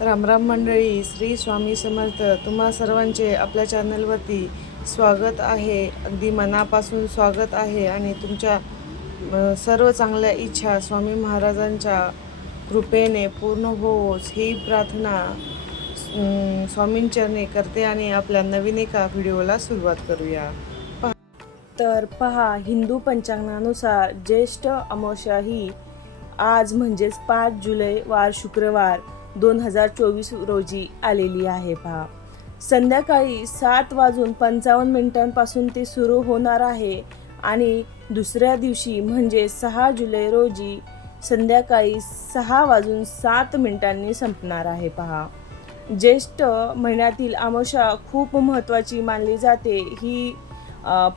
रामराम मंडळी श्री स्वामी समर्थ तुम्हा सर्वांचे आपल्या चॅनलवरती स्वागत आहे. अगदी मनापासून स्वागत आहे आणि तुमच्या सर्व चांगल्या इच्छा स्वामी महाराजांच्या कृपेने पूर्ण होवोच ही प्रार्थना स्वामींचरणे करते आणि आपल्या नवीन एका व्हिडिओला सुरुवात करूया. तर पहा हिंदू पंचांगानुसार ज्येष्ठ अमावस्या ही आज म्हणजेच पाच जुलै वार शुक्रवार. दोन हजार चोवीस रोजी आलेली आहे. पहा. संध्याकाळी सात वाजून पंचावन्न मिनिटांपासून ते सुरू होणार आहे आणि दुसऱ्या दिवशी म्हणजे सहा जुलै रोजी संध्याकाळी सहा वाजून सात मिनिटांनी संपणार आहे. पहा. ज्येष्ठ महिन्यातील आमोशा खूप महत्त्वाची मानली जाते. ही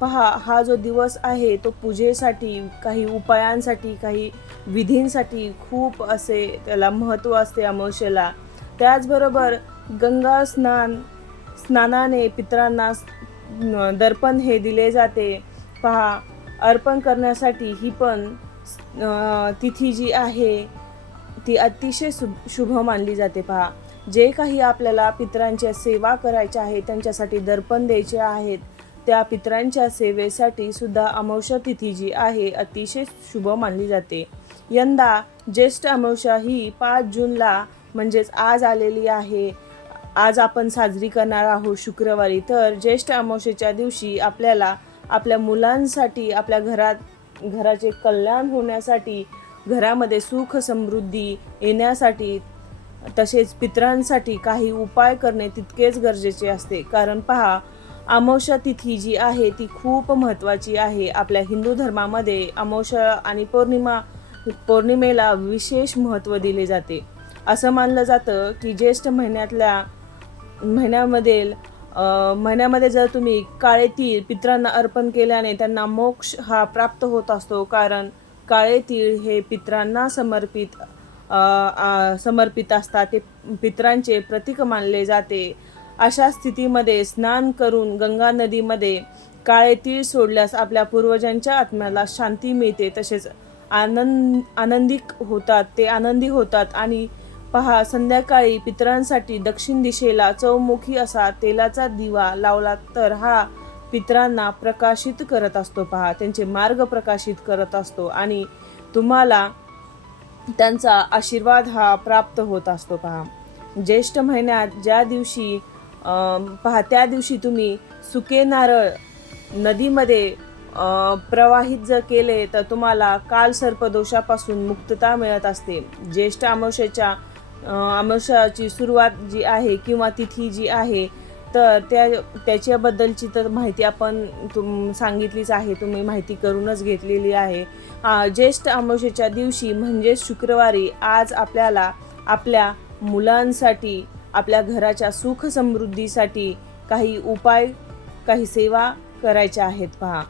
पहा हा जो दिवस आहे तो पूजेसाठी काही उपायांसाठी काही विधींसाठी खूप असे त्याला महत्त्व असते अमावस्येला. त्याचबरोबर गंगा स्नान स्नानाने पितरांना दर्पण हे दिले जाते. पहा अर्पण करण्यासाठी ही पण तिथी जी आहे ती अतिशय शुभ शुभ मानली जाते. पहा जे काही आपल्याला पित्रांच्या सेवा करायच्या आहे त्यांच्यासाठी दर्पण द्यायचे आहेत त्या पितरांच्या सेवेसाठी सुद्धा अमावस्या तिथी जी आहे अतिशय शुभ मानली जाते. यंदा ज्येष्ठ अमावस्या ही पाच जूनला म्हणजेच आज आलेली आहे. आज आपण साजरी करणार आहोत शुक्रवारी. तर ज्येष्ठ अमावस्येच्या दिवशी आपल्याला आपल्या मुलांसाठी आपल्या घरात घराचे कल्याण होण्यासाठी घरामध्ये सुख समृद्धी येण्यासाठी तसेच पितरांसाठी काही उपाय करणे तितकेच गरजेचे असते. कारण पहा अमावस्या तिथी जी आहे ती खूप महत्त्वाची आहे. आपल्या हिंदू धर्मामध्ये अमावस्या आणि पौर्णिमा पौर्णिमेला विशेष महत्त्व दिले जाते. असं मानलं जातं की ज्येष्ठ महिन्यातल्या महिन्यामध्ये महिन्यामध्ये जर तुम्ही काळे तीळ पित्रांना अर्पण केल्याने त्यांना मोक्ष हा प्राप्त होत असतो कारण काळे तीळ हे पित्रांना समर्पित आ, समर्पित असतात. ते पित्रांचे प्रतीक मानले जाते. अशा स्थितीमध्ये स्नान करून गंगा नदीमध्ये काळे तीळ सोडल्यास आपल्या पूर्वजांच्या आत्म्याला शांती मिळते तसेच आनंद आनंदिक होतात ते आनंदी होतात. आणि पहा संध्याकाळी पितरांसाठी दक्षिण दिशेला चौमुखी असा तेलाचा दिवा लावला तर हा पितरांना प्रकाशित करत असतो. पहा त्यांचे मार्ग प्रकाशित करत असतो आणि तुम्हाला त्यांचा आशीर्वाद हा प्राप्त होत असतो. पहा ज्येष्ठ महिन्यात ज्या दिवशी पहा त्या दिवशी तुम्ही सुके नारळ नदीमध्ये प्रवाहित जर केले तर तुम्हाला काल सर्पदोषापासून मुक्तता मिळत असते. ज्येष्ठ अमावस्येच्या अं, अमावस्याची सुरुवात जी आहे किंवा तिथी जी आहे तर त्या त्याच्याबद्दलची तर माहिती आपण तुम सांगितलीच आहे. तुम्ही माहिती करूनच घेतलेली आहे. ज्येष्ठ अमावस्येच्या दिवशी म्हणजेच शुक्रवारी आज आपल्याला आपल्या मुलांसाठी आपल्या घराच्या सुख समृद्धीसाठी काही उपाय काही सेवा करायच्या आहेत पहा.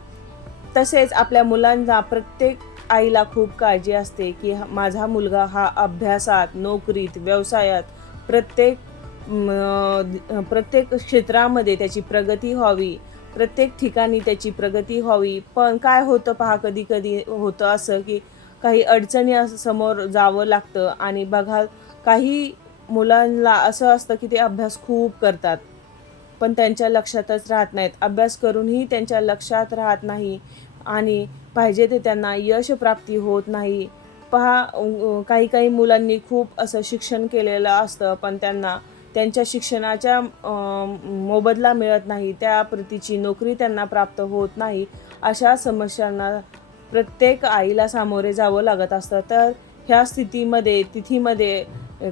तसेच आपल्या मुलांना प्रत्येक आईला खूप काळजी असते की माझा मुलगा हा अभ्यासात नोकरीत व्यवसायात प्रत्येक प्रत्येक क्षेत्रामध्ये त्याची प्रगती व्हावी प्रत्येक ठिकाणी त्याची प्रगती व्हावी. पण काय होतं पहा कधी कधी होतं असं की काही अडचणी समोर जावं लागतं आणि बघा काही मुलांना असं असतं की ते अभ्यास खूप करतात पण त्यांच्या लक्षातच राहत नाहीत. अभ्यास करूनही त्यांच्या लक्षात राहत नाही आणि पाहिजे ते त्यांना यश प्राप्ती होत नाही. पहा काही काही मुलांनी खूप असं शिक्षण केलेलं असतं पण त्यांना त्यांच्या शिक्षणाच्या मोबदला मिळत नाही. त्या प्रतीची नोकरी त्यांना प्राप्त होत नाही. अशा समस्यांना प्रत्येक आईला सामोरे जावं लागत असतं. तर ह्या स्थितीमध्ये तिथीमध्ये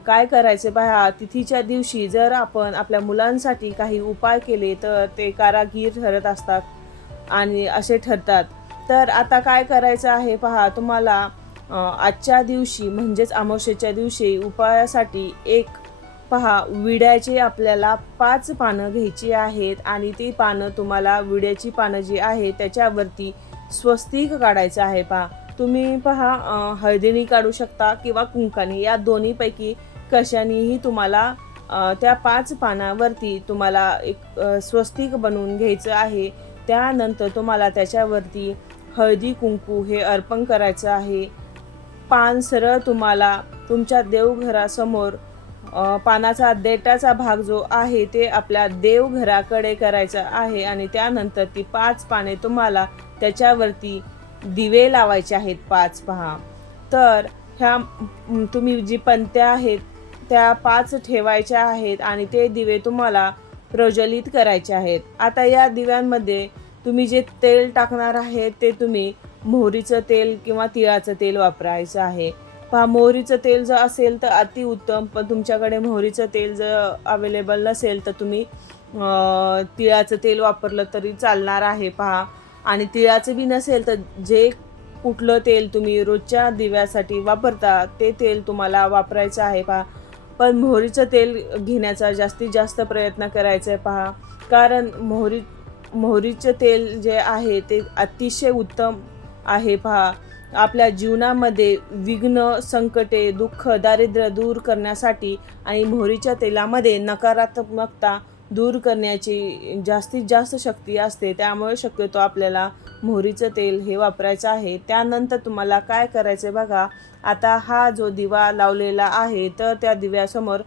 काय करायचे पहा तिथीच्या दिवशी जर आपण आपल्या मुलांसाठी काही उपाय केले तर ते कारागीर ठरत असतात आणि असे ठरतात. तर आता काय करायचं आहे पहा तुम्हाला आजच्या दिवशी म्हणजेच अमावस्येच्या दिवशी उपायासाठी एक पहा विड्याचे आपल्याला पाच पानं घ्यायची आहेत आणि ती पानं तुम्हाला विड्याची पानं जी आहे त्याच्यावरती स्वस्तिक काढायचं आहे पहा. तुम्ही पहा हळदीने काढू शकता किंवा कुंकानी. या दोन्हीपैकी कशानेही तुम्हाला त्या पाच पानावरती तुम्हाला एक स्वस्तिक बनवून घ्यायचं आहे. त्यानंतर तुम्हाला त्याच्यावरती हळदी कुंकू हे अर्पण करायचं आहे. पान सरळ तुम्हाला तुमच्या देवघरासमोर पानाचा देटाचा भाग जो आहे ते आपल्या देवघराकडे करायचा आहे आणि त्यानंतर ती पाच पाने तुम्हाला त्याच्यावरती दिवे लावायचे आहेत पाच पहा. तर ह्या तुम्ही जी पंत्या आहेत त्या पाच ठेवायच्या आहेत आणि ते दिवे तुम्हाला प्रज्वलित करायचे आहेत. आता या दिव्यांमध्ये तुम्ही जे तेल टाकणार आहे ते तुम्ही मोहरीचं तेल किंवा तिळाचं तेल वापरायचं आहे. पहा मोहरीचं तेल जर असेल तर अतिउत्तम पण तुमच्याकडे मोहरीचं तेल जर अवेलेबल नसेल तर तुम्ही तिळाचं तेल वापरलं तरी चालणार आहे. पहा आणि तिळाचं बी नसेल तर जे कुठलं तेल तुम्ही रोजच्या दिव्यासाठी वापरता ते तेल तुम्हाला वापरायचं आहे पहा. पण मोहरीचं तेल घेण्याचा जास्तीत जास्त प्रयत्न करायचा आहे पहा. कारण मोहरी मोहरीचं तेल जे आहे ते अतिशय उत्तम आहे पहा. आपल्या जीवनामध्ये विघ्न संकटे दुःख दारिद्र्य दूर करण्यासाठी आणि मोहरीच्या तेलामध्ये नकारात्मकता दूर करण्याची जास्तीत जास्त शक्ती असते त्यामुळे शक्यतो आपल्याला मोहरीचं तेल हे वापरायचं आहे. त्यानंतर तुम्हाला काय करायचं बघा आता हा जो दिवा लावलेला आहे तर त्या दिव्यासमोर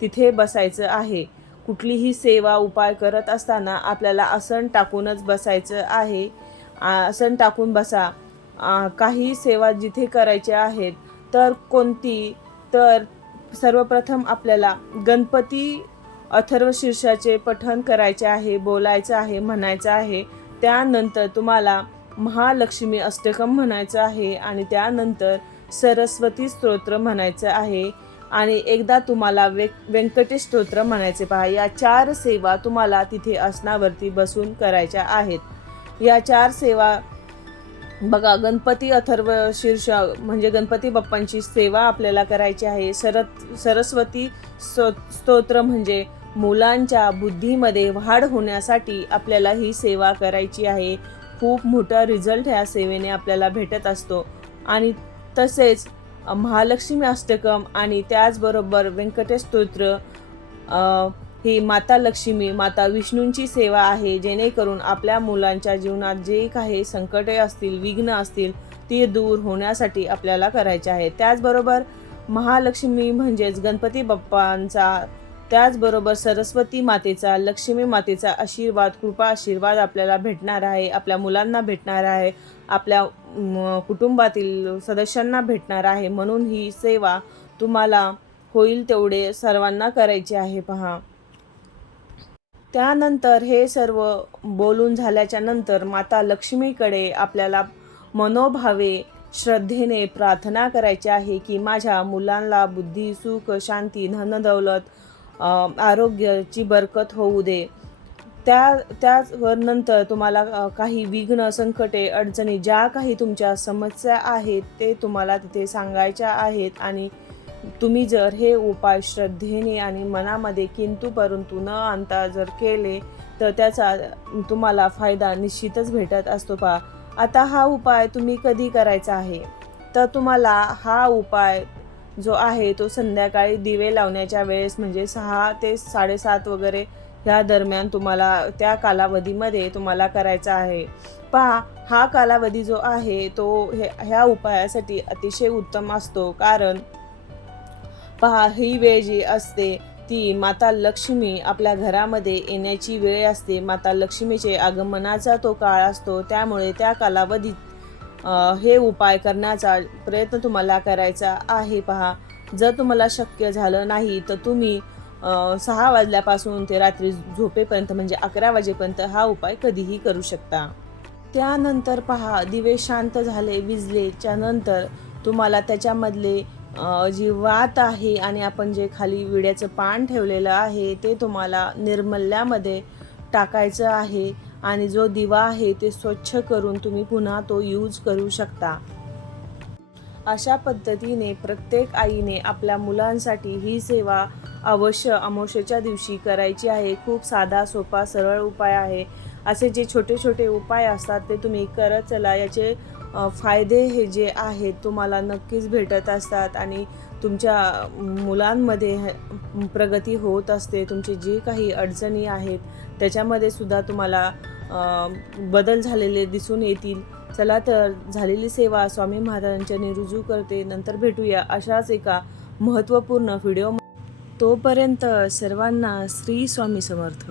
तिथे बसायचं आहे. कुठलीही सेवा उपाय करत असताना आपल्याला आसन टाकूनच बसायचं आहे. आसन टाकून बसा. काही सेवा जिथे करायच्या आहेत तर कोणती? तर सर्वप्रथम आपल्याला गणपती अथर्व शीर्षाचे पठण करायचे आहे बोलायचं आहे म्हणायचं आहे. त्यानंतर तुम्हाला महालक्ष्मी अष्टकम म्हणायचं आहे आणि त्यानंतर सरस्वती स्तोत्र म्हणायचं आहे. आणि एकदा तुम्हाला वे व्यंकटेश स्तोत्र म्हणायचे. पहा या चार सेवा तुम्हाला तिथे आसनावरती बसून करायच्या आहेत. या चार सेवा बघा गणपती अथर्व शीर्ष म्हणजे गणपती बाप्पांची सेवा आपल्याला करायची आहे. सरत सरस्वती स्तो स्तोत्र म्हणजे मुलांच्या बुद्धीमध्ये वाढ होण्यासाठी आपल्याला ही सेवा करायची आहे. खूप मोठा रिझल्ट ह्या सेवेने आपल्याला भेटत असतो. आणि तसेच महालक्ष्मी अष्टकम आणि त्याचबरोबर व्यंकटेश स्तोत्र ही माता लक्ष्मी माता विष्णूंची सेवा आहे. जेणेकरून आपल्या मुलांच्या जीवनात जे काही संकटे असतील विघ्न असतील ती दूर होण्यासाठी आपल्याला करायचे आहे. त्याचबरोबर महालक्ष्मी म्हणजेच गणपती बाप्पांचा त्याचबरोबर सरस्वती मातेचा लक्ष्मी मातेचा आशीर्वाद कृपा आशीर्वाद आपल्याला भेटणार आहे आपल्या मुलांना भेटणार आहे आपल्या कुटुंबातील सदस्यांना भेटणार आहे. म्हणून ही सेवा तुम्हाला होईल तेवढे सर्वांना करायची आहे पहा. त्यानंतर हे सर्व बोलून झाल्याच्यानंतर माता लक्ष्मीकडे आपल्याला मनोभावे श्रद्धेने प्रार्थना करायची आहे की माझ्या मुलांना बुद्धी सुख शांती धनदौलत आरोग्याची बरकत होऊ दे. त्या त्याचवर नंतर तुम्हाला काही विघ्न संकटे अडचणी ज्या काही तुमच्या समस्या आहेत ते तुम्हाला तिथे सांगायच्या आहेत आणि तुम्ही जर हे उपाय श्रद्धेने आणि मनामध्ये किंतु परंतु न आणता जर केले तर त्याचा तुम्हाला फायदा निश्चितच भेटत असतो पहा. आता हा उपाय तुम्ही कधी करायचा आहे? तर तुम्हाला हा उपाय जो आहे तो संध्याकाळी दिवे लावण्याच्या वेळेस म्हणजे सहा ते साडेसात वगैरे ह्या दरम्यान तुम्हाला त्या कालावधीमध्ये तुम्हाला करायचा आहे. पहा हा कालावधी जो आहे तो हे ह्या उपायासाठी अतिशय उत्तम असतो. कारण पहा ही वेळ जी असते ती माता लक्ष्मी आपल्या घरामध्ये येण्याची वेळ असते. माता लक्ष्मीचे आगमनाचा तो काळ असतो. त्यामुळे त्या कालावधीत हे उपाय करण्याचा प्रयत्न तुम्हाला करायचा आहे पहा. जर तुम्हाला शक्य झालं नाही तर तुम्ही सहा वाजल्यापासून ते रात्री झोपेपर्यंत म्हणजे अकरा वाजेपर्यंत हा उपाय कधीही करू शकता. त्यानंतर पहा दिवे शांत झाले विजलेच्या नंतर तुम्हाला त्याच्यामधले जी वात आहे आणि आपण जे खाली विड्याचं पान ठेवलेलं आहे ते तुम्हाला निर्मल्यामध्ये टाकायचं आहे. आणि जो दिवा आहे ते स्वच्छ करून तुम्ही पुन्हा तो यूज करू शकता. अशा पद्धतीने प्रत्येक आईने आपल्या मुलांसाठी ही सेवा अवश्य अमावस्येच्या दिवशी करायची आहे. खूप साधा सोपा सरळ उपाय आहे. असे जे छोटे छोटे उपाय असतात ते तुम्ही करत चला. याचे फायदे हे जे आहेत तुम्हाला नक्कीच भेटत असतात आणि तुमच्या मुलांमध्ये प्रगती होत असते. तुमची जी काही अडचणी आहेत त्याच्यामध्ये सुद्धा तुम्हाला बदल झालेले दिसून येतील. चला तर झालेली सेवा स्वामी महाराजांच्या रुजू करते. नंतर भेटूया अशाच एका महत्त्वपूर्ण व्हिडिओ तोपर्यंत सर्वांना श्री स्वामी समर्थ.